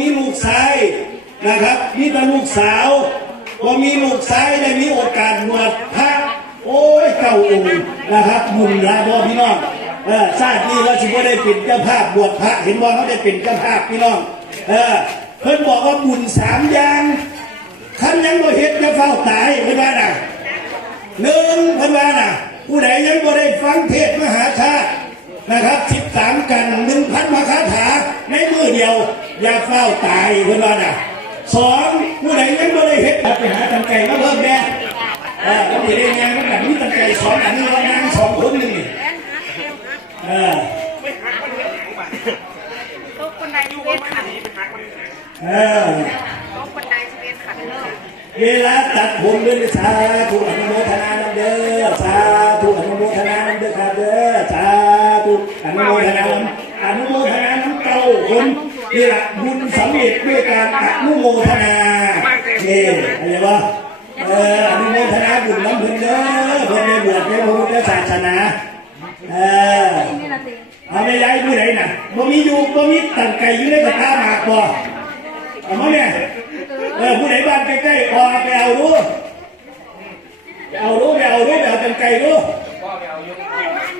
มีลูกชายนะครับมีแต่ลูกสาวพอมีลูกชายได้มีโอกาสบวชพระโอ้ยเก่าองค์นะครับบุญหลาบ่พี่น้องเออชาตินี้เราสิบ่ได้เป็นเจ้าภาพบวชพระ เห็นว่าเขาได้เป็นเจ้าภาพพี่น้องเออเพิ่นบอกว่าบุญสามอย่างคันยังบ่เฮ็ดจะเฝ้าตายเพิ่นว่าน่ะหนึ่งเพันวาน่ะผู้ใดยังบ่ได้ฟังเทศมหาชาติ นะครับสิบสามกันหนึ่งพันมหาถาในมือเดียว อย่าเฝ้าตายเพิ่อนว่าน่ะสองผู้ใดยังบ่ได้เฮ็ดไปหาตังไก่มาเพิ่มแน่เออเขาสิได้งานมันแบบนี้ตังไก่สองอันนี้ว่านางสองคนหนึ่งเออโต๊ะคนใดสิเวนขันเออโต๊ะคนใดเวนขันเลิกเวลาตัดผมด้วยสาธุอนุโมทนาเด้อสาธุอนุโมทนาเด้อครับเด้อ อนุโมทนานำอนุโมทนาน้ำเก่าคนนี่แหละบุญสำเร็จด้วยการอนุโมทนานี่อะไรวะเอออนุโมทนาบุญน้ำบุญเด้อเพื่อนในบวชในพระพุทธศาสนาเออเอาไม่ย้ายผู้ใดน่ะบ่มีอยู่บ่มีตังไก่อยู่ในกระทะหมากบ่เอามาเนี่ยเออผู้ใดบ้านใกล้ๆพอไปเอารู้ไปเอารู้ไปเอารู้ไปเอากันไกลรู้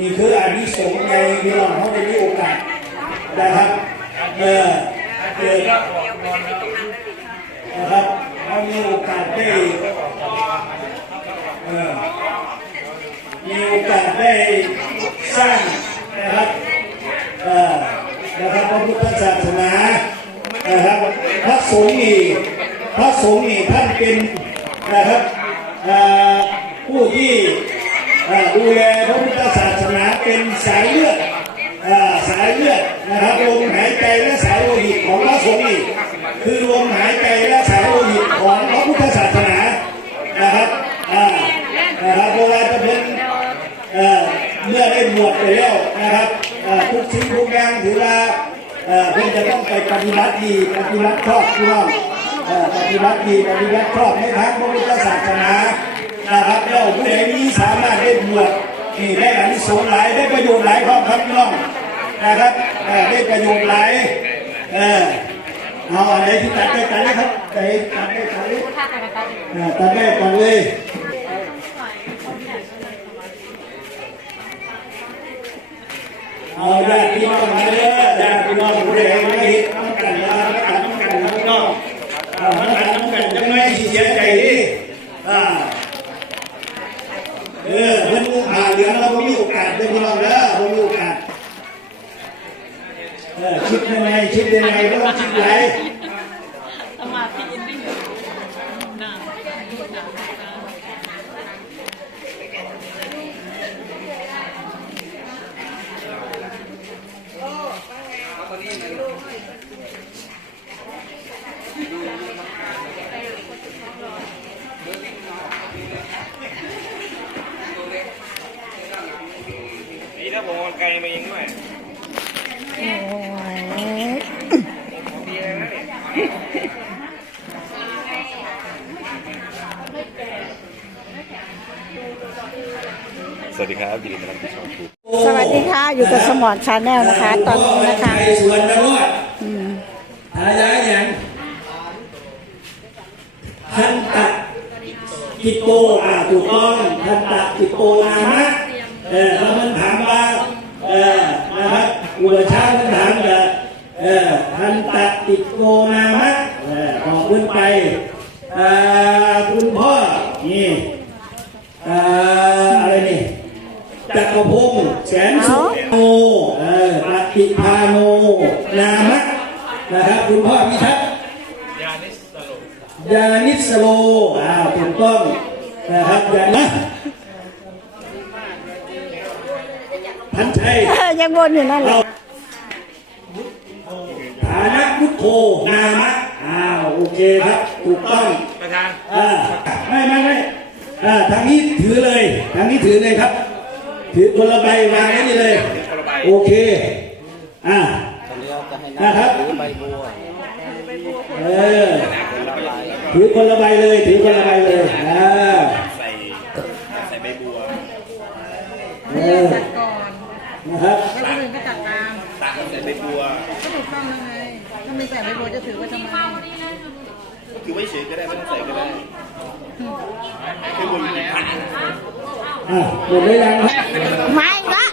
นี่คืออานิสงส์ในพี่น้องเขาได้มีโอกาสนะครับเออเกิดนะครับเขามีโอกาสได้เออมีโอกาสได้สร้างนะครับเออนะครับพระพุทธศาสนานะครับพระสงฆ์นี่พระสงฆ์นี่ท่านเป็นนะครับเออผู้ที่ ดูแลพระพุทธศาสนาเป็นสายเลือดอ่าสายเลือดนะครับลมหายใจและสายโลหิตของพระสงฆ์นี่คือลมหายใจและสายโลหิตของพระพุทธศาสนานะครับอ่านะครับเวลาจะเป็นเอ่อเมื่อได้บวชไปแล้วนะครับอ่าทุกสิ่งทุกอย่างถือว่าเอ่อเพื่อจะต้องไปปฏิบัติดีปฏิบัติชอบพี่น้องเอ่อปฏิบัติดีปฏิบัติชอบในทางพระพุทธศาสนา นะครับเราผู้ใดนี้สามารถได้บวชนี่ได้อานิสงส์หลายได้ประโยชน์หลายครับครับพี่น้องนะครับได้ประโยชน์หลายเออเอาอันไหนที่ตัดได้ตัดเลยครับใจตัดได้ตัดเลยตัดได้ตัดเลยเอาญาติพี่น้องมาเด้อญาติพี่น้องผู้ใดไม่เห็นน้ำกันนะน้ำกันน้ำกันนะพี่น้องเอาน้ำกันน้ำกันจะไม่สิเสียใจดิอ่า เออเพิ่นผ่าเหลือเราไม่มีโอกาสเลยพี่น้องเด้อไม่มีโอกาสเออคิดยังไงคิดยังไงก็ต้องคิดไร วัสดีครับยินดีต้อนรับสู่ช่องทูสวัสดีค่ะ อยู่กับสมอนชาแนลนะคะ ตอนนี้นะคะไสวนนรกหายาอย่างทันตะกิโตอ่าถูกต้องทันตะกิโตนามะเออแล้วมันถามว่าเออนะครับอุปชาท่านถามว่าเออทันตะกิโตนามะเออออกขึ้นไปเอ่อคุณพ่อนี่เอ่ออะไรนี่ จักรพงศ์แสนสุขโนเอออติพาโน นามะนะครับ คุณพ่อพิทักษ์ยานิสโลอ่าถูกต้องนะครับยานะพันชัยยังวนอยู่นั่นแหละเราฐานะพุทโธนามะอ้าวโอเคครับ ถูกต้องประธานอ่าไม่ไม่ไม่อ่าทางนี้ถือเลย ทางนี้ถือเลยครับ ถือคนละใบวางไว้นี่เลยคนละใบโอเค อ่านะครับใบบัวเออถือคนละใบเลย ถือคนละใบเลยอ่าใส่ใส่ใบบัวเออจัดก่อนนะครับแล้วคนอื่นก็จัดตามตักใส่ใบบัวก็ถูกต้องแล้วไงถ้าไม่ใส่ใบบัวจะถือไว้ทำไมก็คือไว้เฉยก็ได้ไม่ต้องใส่ก็ได้คือบุญผ่าน อ่าหมดได้ยังครับไม่ละ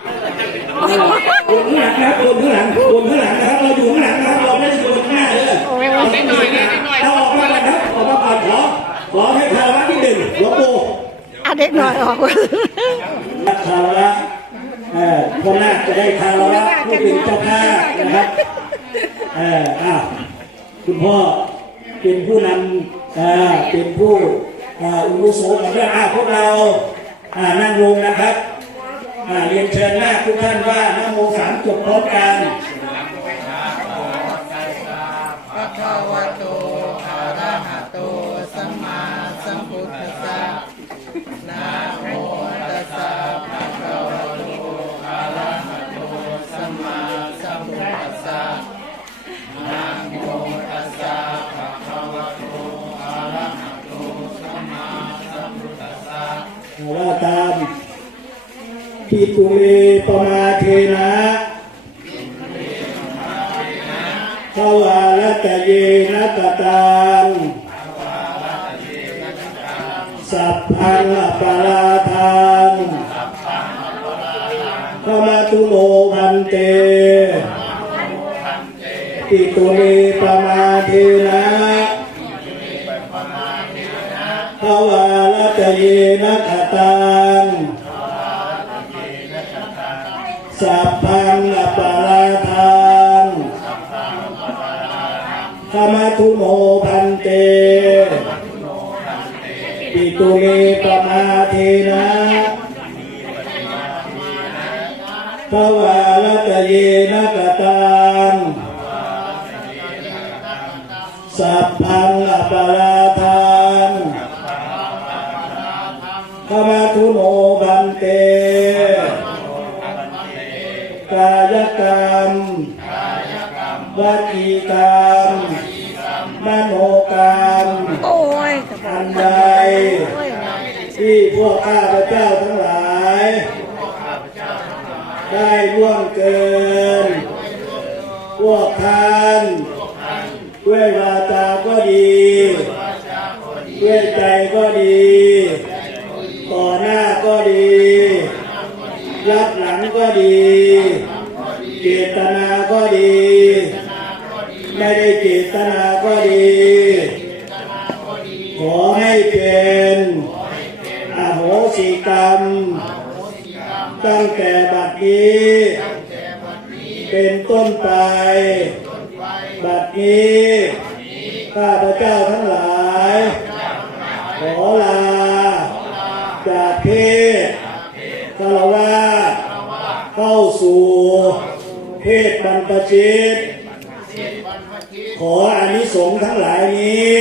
คนข้างหลังนะครับคนข้างหลังคนข้างหลังนะครับ เราอยู่ข้างหลังนะครับเราไม่ได้อยู่ข้างหน้าเลยโอ้ยเอานิดหน่อยนิดหน่อยเอาออกมาเลยครับออกมาก่อนขอขอให้คารวะที่หนึ่งหลวงปู่เอาเด็กหน่อยออกคารวะเอ่อพ่อนาจะได้คารวะผู้เป็นเจ้าภานะครับเอออ้าวคุณพ่อเป็นผู้นำเอ่อเป็นผู้อ่ออุโสกับเรื่องอ้าวพวกเรา นั่งลงนะครับเรียนเชิญหน้าทุกท่านว่านะโมสามจบพร้อมกันพระคะวโตอะระหะโตสัมมาสัมพุทธัสสะนะโมตัสสะภะคะวโตอะระหะโตสัมมาสัมพุทธัสสะนะโมตัสสะภะคะวโตอะระหะโตสัมมาสัมพุทธัสสะ ว่าตามปิตุเรปมาเทนะขวาลตะเยนะกตังสัพพังอปาราทังขมาตุโนพันเตปิตุเรปมาเทนะภวาลตเยนะขตัง สัพพังอปาราทังขมาทุโนพันเต ปิตุเมปมาเทนะภวาลตเยนะขตังสัพพังอปาราทังขมา กรรม วจีกรรม มโนกรรม โอ้ยอันใดที่พวกข้าพเจ้าทั้งหลาย ได้ล่วงเกิน พวกท่านด้วยวาจาก็ดี ด้วยใจก็ดี ตั้งแต่บัดนี้เป็นต้นไป บัดนี้ข้าพเจ้าทั้งหลาย ขอลา จากเพศคารวะเข้าสู่เพศบรรพชิต ขออานิสงส์ทั้งหลายนี้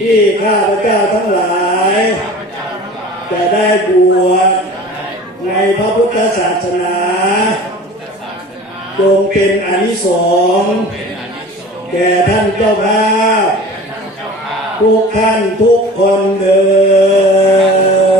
ที่ข้าพเจ้าทั้งหลาย จะได้บวช ในพระพุทธศาสนาจงเป็นอานิสงส์แก่ท่านเจ้าภาพทุกท่านทุกคนเดิน